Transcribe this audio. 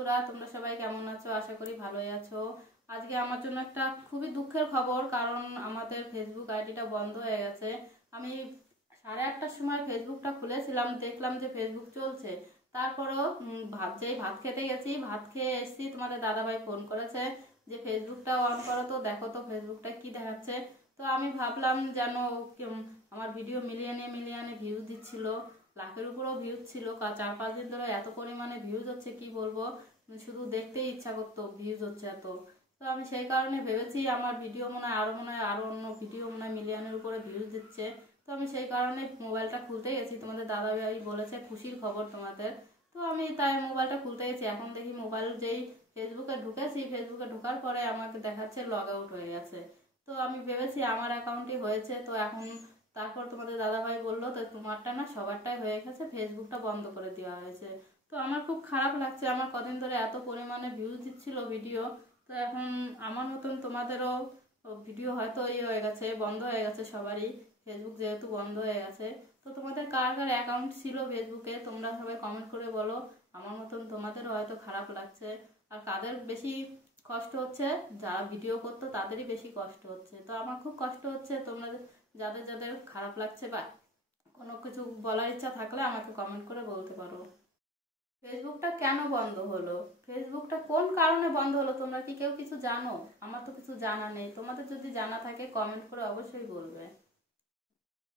বন্ধুরা, তোমরা সবাই কেমন আছো? আশা করি ভালোই আছো। আজকে আমার জন্য একটা খুবই দুঃখের খবর, কারণ আমাদের ফেসবুক আইডিটা বন্ধ হয়ে গেছে। আমি 8:30টার সময় ফেসবুকটা খুলেছিলাম, দেখলাম যে ফেসবুক চলছে। তারপরেও ভাত খেতে গেছি, ভাত খেয়ে এসেছি, তোমাদের দাদাভাই ফোন করেছে যে ফেসবুকটা অন করো তো, দেখো তো ফেসবুকটা কি দেখাচ্ছে। তো আমি ভাবলাম যেন আমার ভিডিও মিলিয়নে মিলিয়নে ভিউজ দিচ্ছিল, লাখের উপরেও ভিউজ ছিল। 4-5 দিন ধরে এত পরিমাণে ভিউজ হচ্ছে কি বলবো, শুধু দেখতেই ইচ্ছা করতো, ভিউজ হচ্ছে এত। তো আমি সেই কারণে ভেবেছি আমার ভিডিও মনে হয় আরও অন্য ভিডিও মনে হয় মিলিয়নের উপরে ভিউজ দিচ্ছে। তো আমি সেই কারণে মোবাইলটা খুলতে গেছি, তোমাদের দাদাভাই বলেছে খুশির খবর তোমাদের। তো আমি তাই মোবাইলটা খুলতে গেছি, এখন দেখি মোবাইল যেই ফেসবুকে ঢুকেছি, ফেসবুকে ঢোকার পরে আমাকে দেখাচ্ছে লগ আউট হয়ে গেছে। তো আমি ভেবেছি আমার অ্যাকাউন্টই হয়েছে। তো এখন তারপর তোমাদের দাদাভাই বললো তো তোমারটা না সবারটাই হয়ে গেছে, ফেসবুকটা বন্ধ করে দেওয়া হয়েছে। তো আমার খুব খারাপ লাগছে, আমার কদিন ধরে এত পরিমাণে ভিউজ দিচ্ছিল ভিডিও। তো এখন আমার মতন তোমাদেরও ভিডিও হয়তো হয়ে গেছে, বন্ধ হয়ে গেছে সবারই, ফেসবুক যেহেতু বন্ধ হয়ে গেছে। তো তোমাদের কার কার অ্যাকাউন্ট ছিল ফেসবুকে তোমরা সবাই কমেন্ট করে বলো। আমার মতন তোমাদেরও হয়তো খারাপ লাগছে। আর কাদের বেশি কষ্ট হচ্ছে, যারা ভিডিও করতো তাদেরই বেশি কষ্ট হচ্ছে। তো আমার খুব কষ্ট হচ্ছে, তোমরা যাদের যাদের খারাপ লাগছে বা কোনো কিছু বলার ইচ্ছা থাকলে আমাকে কমেন্ট করে বলতে পারো। ফেসবুকটা কেন বন্ধ হলো, ফেসবুকটা কোন কারণে বন্ধ হলো, তোমরা কি কেউ কিছু জানো? আমার তো কিছু জানা নেই, তোমাদের যদি জানা থাকে কমেন্ট করে অবশ্যই বলবে।